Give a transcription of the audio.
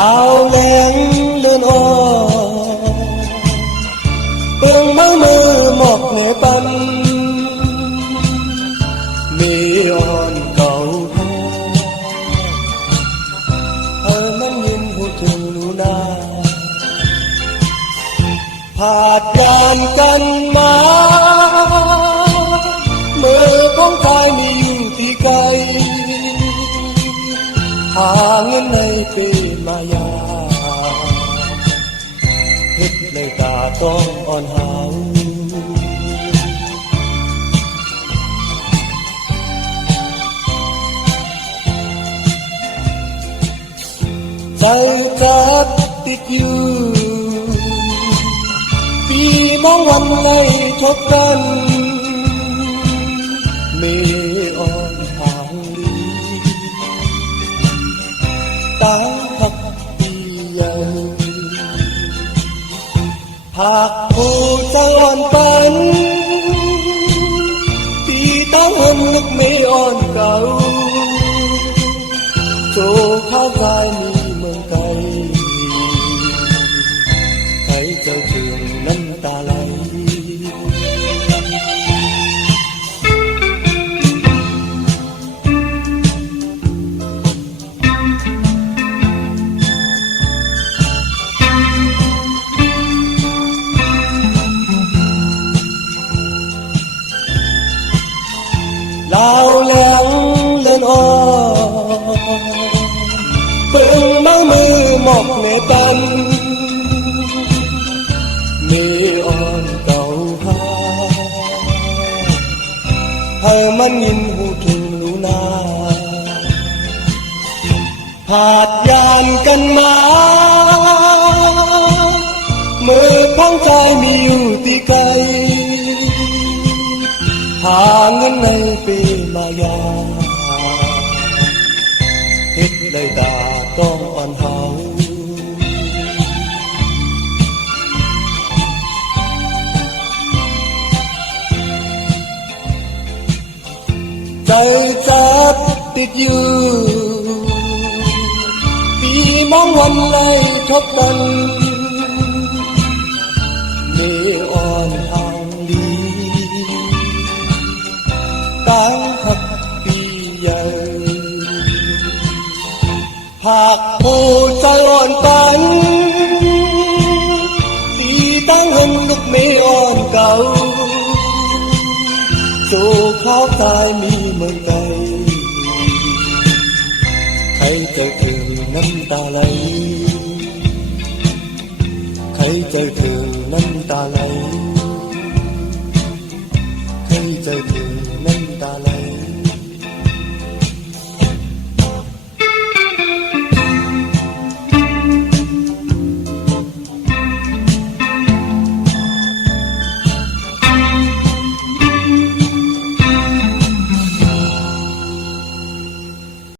lao lén đơn o bưng mơ mơ một ngày bắn mi on cầu hơมันยินหูถึงลูนาผาดการกันมามือของกายมีอยู่ที่ไกลหาเงินในปีมายาเฮ็ดในตาต้องอ่อนหาวใจจัดติดอยู่ปีมองวันไล่ทบกันมีอ่อนหางลีตาหักปีใหญ่หากผู้ใจอ่อนเป็นปีต้องเห็นนึกไม่อ่อนเก่าโจข้าวกายมีเมืองไกลใครเจ้าถึงน้ำตาไหลลาวแหลงเล่นอ้อเบิ่งบ้างมือหมอกในตันมีอ่อนเก่าหาให้มันยินหูถึงลูนาผาดยานกันมามือพังใจมีอยู่ที่ไกลหาเงินในปีมายาเฮ็ดได้ตาต้องอ่อนหาวใจจัดติดอยู่ปีมองวันไล่ทบกันมีอ่อนหางลีตาหักปีใหญ่หากผู้ใจอ่อนปันที่ต้องเห็นลูกไม่อ่อนเก่าโจข้าวตายมีเมืองไกลใครใจถึงน้ำตาไหลใครใจถึงน้ำตาไหลใครใจถึงน้ำตาไหล